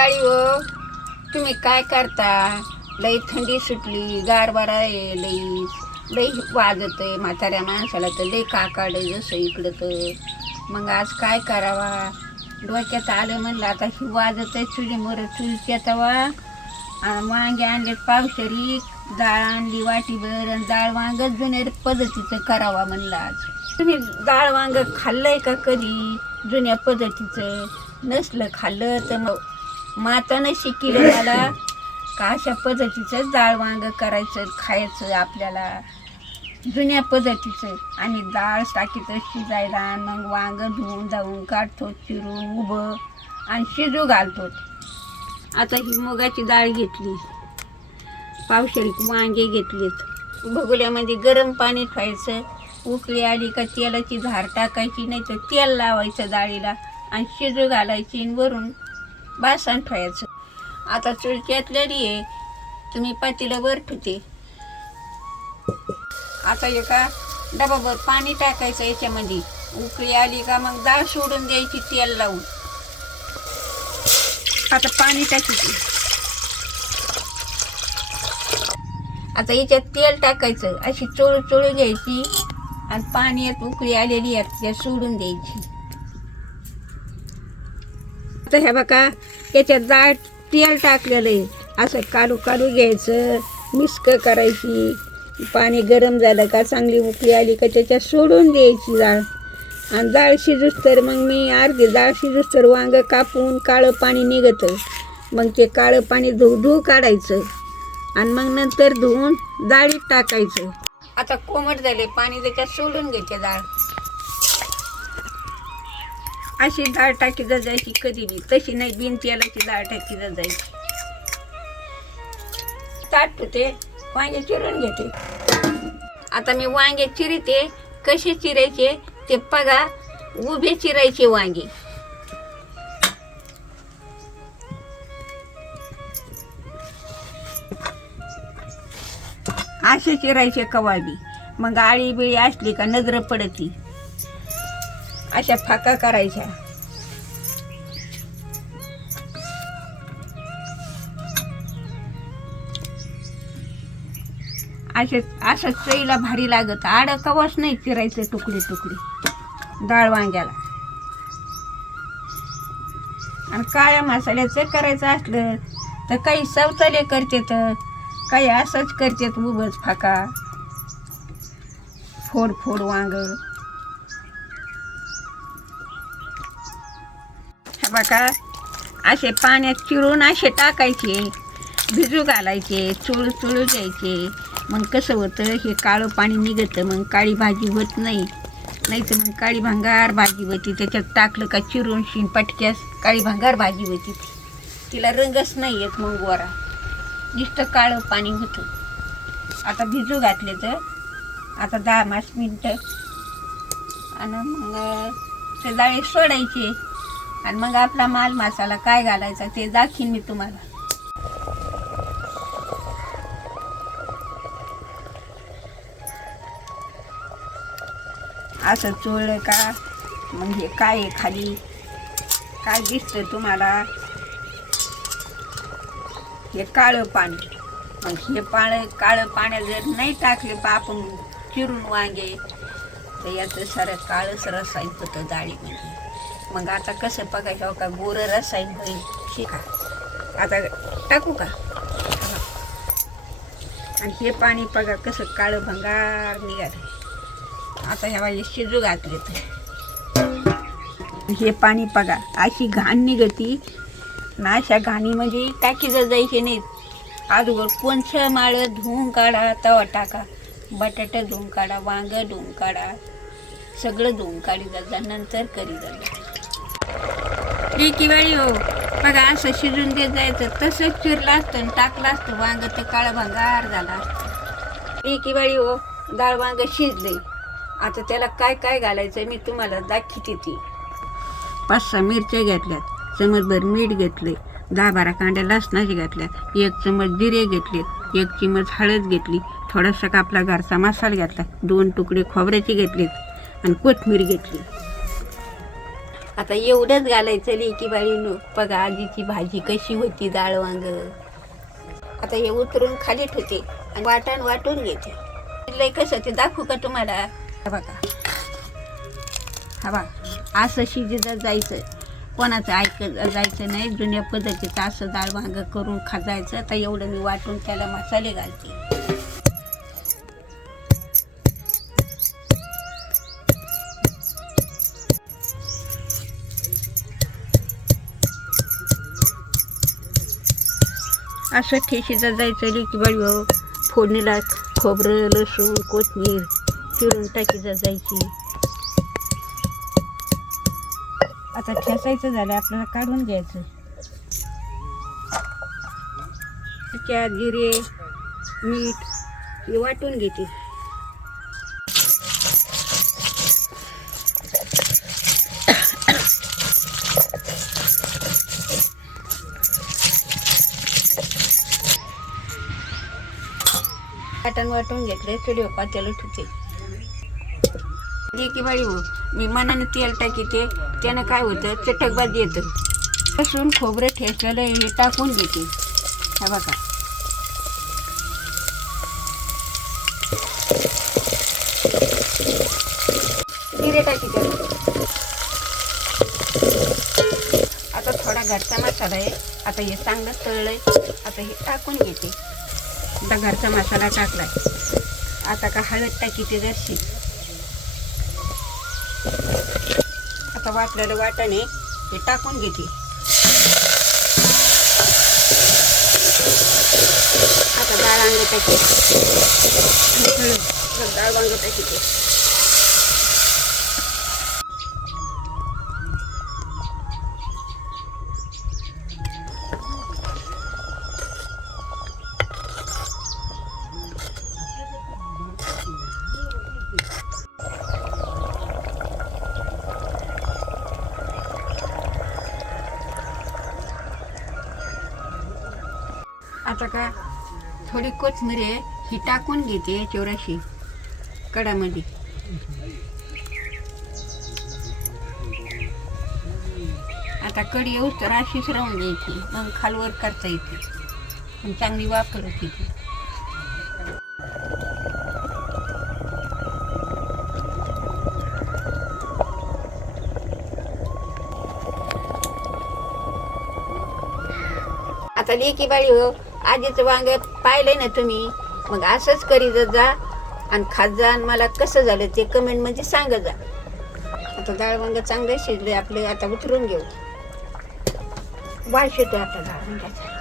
बाळी हो, तुम्ही काय करता? लई थंडी सुटली, गारवारा आहे, लई वाजत आहे. म्हाताऱ्या माणसाला तर लई काकाड जसं इकडं तर. मग आज काय करावा डोक्यात आलं. म्हणलं आता ही वाजत आहे चुलीमोर चुलीच्या तवा. वांगे आणले पावशरी, डाळ आणली वाटीभर, आणि डाळ वांगच जुन्या पद्धतीचं करावा म्हणलं आज. तुम्ही डाळ वांग खाल्लंय का कधी जुन्या पद्धतीचं? नसलं खाल्लं तर मग मातानं शिकलं मला का अशा पद्धतीचं डाळ वांग करायचं खायचं आपल्याला जुन्या पद्धतीचं. आणि डाळ टाकीत शिजायला, मग वांग धुवून धावून काढतो चिरून उभं आणि शिजू घालतो. आता ही मुगाची डाळ घेतली, पावशेरी वांगे घेतलेत, भगुल्यामध्ये गरम पाणी ठेवायचं. उकळी आली का तेलाची धार टाकायची, नाही तर तेल लावायचं डाळीला आणि शिजू घालायची आणि वरून बासन ठेवायचं. आता चुलच्यातलेली आहे, तुम्ही पातीला वर ठेवते. आता एका डबाभर पाणी टाकायचं याच्यामध्ये. उकळी आली का मग डाळ सोडून द्यायची तेल लावून. आता पाणी टाकायचं. आता याच्यात तेल टाकायचं, अशी चोळू घ्यायची आणि पाण्यात उकळी आलेली आहे त्या सोडून द्यायची. आता ह्या बघा याच्यात डाळ तेल टाकलेलं आहे, असं काढू घ्यायचं, मिस्क करायची. पाणी गरम झालं का चांगली उकळी आली का त्याच्यात सोडून द्यायची डाळ. आणि डाळ शिजूस तर मग मी अर्धी डाळ शिजूस तर वांग कापून काळं पाणी निघतं, मग ते काळं पाणी धुवू काढायचं आणि मग नंतर धुवून डाळीत टाकायचं. आता कोमट झाले पाणी त्याच्यात सोडून घ्यायचे डाळ. अशी डाळ टाकी जायची कधी बी, तशी नाही बिन तेलाची डाळ टाकी जायची. ताट होते, वांगे चिरून घेते. आता मी वांगे चिरते. कसे चिरायचे ते बघा. उभे चिरायचे वांगे, असे चिरायचे कवाबी. मग आळी बिळी असली का नजर पडती, अशा फाका करायच्या. असं चईला भारी लागत. आड कवाच नाही चिरायचं तुकडे डाळ वांग्याला. आणि काळ्या मसाल्याचं करायचं असलं तर काही सवताले करतात, काही असंच करतात उभंच फाका. फोड वांग बघा असे पाण्यात चिरून असे टाकायचे, भिजू घालायचे, चोळू घ्यायचे. मग कसं होतं, हे काळं पाणी निघतं, मग काळी भाजी होत नाही. नाही तर मग काळी भंगार भाजी होती. त्याच्यात टाकलं का चिरून शिन पटक्यास काळी भंगार भाजी होती. तिला रंगच नाही येत, मग वरा नुसतं काळं पाणी होतं. आता भिजू घातले तर आता 10-5 मिनटं आणि मग ते डाळी सोडायचे. आणि मग आपला माल मसाला काय घालायचा ते दाखीन मी तुम्हाला. असं चोळलं का मग हे काय खाली काय दिसतं तुम्हाला, हे काळं पाणी. मग हे काळं पाण्यात जर नाही टाकले बा आपण चिरून वांगे तर याचं सारं काळंच रसायन होतं डाळीमध्ये. मग आता कसं बघायचं का गोरं रसायन होईल. शिका आता टाकू का. आणि हे पाणी बघा कसं काळं भंगार निघालं. आता ह्या बाई शिजू घातले तर हे पाणी बघा अशी घाण निघती ना. अशा घाणीमध्ये टाकीचं जायचे नाहीत. अगोदर कोणच माळं धुवून काढा, तवा टाका, बटाटा धुवून काढा, वांग धुवून काढा, सगळं धुवून काढी जाता, नंतर करी जाता. एकी वेळी हो बघा असं शिजून देत जायचं. तसंच चिरलं असतं आणि टाकलं असतं वांग, ते काळं भंगार झालं असतं. एकी वेळी हो डाळ वांग शिजले. आता त्याला काय घालायचं मी तुम्हाला दाखवते. ती 5-6 मिरच्या घेतल्यात, चमचभर मीठ घेतले, 10-12 कांड्या लसणाची घातल्यात, 1 चमच जिरे घेतलेत, 1 चमच हळद घेतली, थोडासा आपला घरचा मसाला घेतला, 2 तुकडे खोबऱ्याचे घेतलेत आणि कोथिंबीर घेतली. आता एवढंच घालायचं लेकी बाळीनो. बघा आजीची भाजी कशी होती, डाळ वांग. आता हे उतरून खाली ठेवते आणि वाटून घेते. लय कसं ते दाखवू का तुम्हाला? हा बघा, हा बघा, असं शिजत जायचं, कोणाचं ऐकत जायचं नाही. जुन्या पद्धतीचं असं डाळ वांग करून खाजायचं. आता एवढं मी वाटून त्याला मसाले घालते. असं ठेशीचं जायचं लेकी बाळीओ. फोडणीला खोबरं, लसूण, कोथिंबीर चिरून टाकी जायची. आता ठेसायचं झालं आपल्याला, काढून घ्यायचं. त्याच्यात जिरे, मीठ हे वाटून घेते. वाटून घेतले, चुलीवर पातेलं ठेवते. लेकी बाळी हो, मी मनाने तेल टाकीते, त्यानं काय होतं, चटकबाज येतं. लसूण खोबरं ठेचलेलं हे टाकून घेते. हा बघा, जिरे टाकीते. आता थोडा घरचा मसाला आहे. आता हे चांगलं तळलंय. आता हे टाकून घेते. आता घरचा मसाला टाकलाय. आता का हळद टाकीते जरशी. आता वाटलेलं वाटाणे हे टाकून घेते. आता डाळ वांग टाकते. डाळ वांग टाकते. आता का थोडी कोथिंबीर आहे ही टाकून घेते चौराशी कडामध्ये. आता कढी येऊस तर अशीच राहून द्यायची, मग खालवर करता येते पण चांगली वापर होती ती. आता लेकी बाळी हो, आजीचं वांग पाहिलंय ना तुम्ही, मग असंच करीत जा आणि खात जा. आणि मला कसं झालं ते कमेंट मध्ये सांगत जा. आता डाळ वांग चांगलं शिजले आपले. आता उतरून घेऊ. वास येतो आता डाळ वांग्याचा.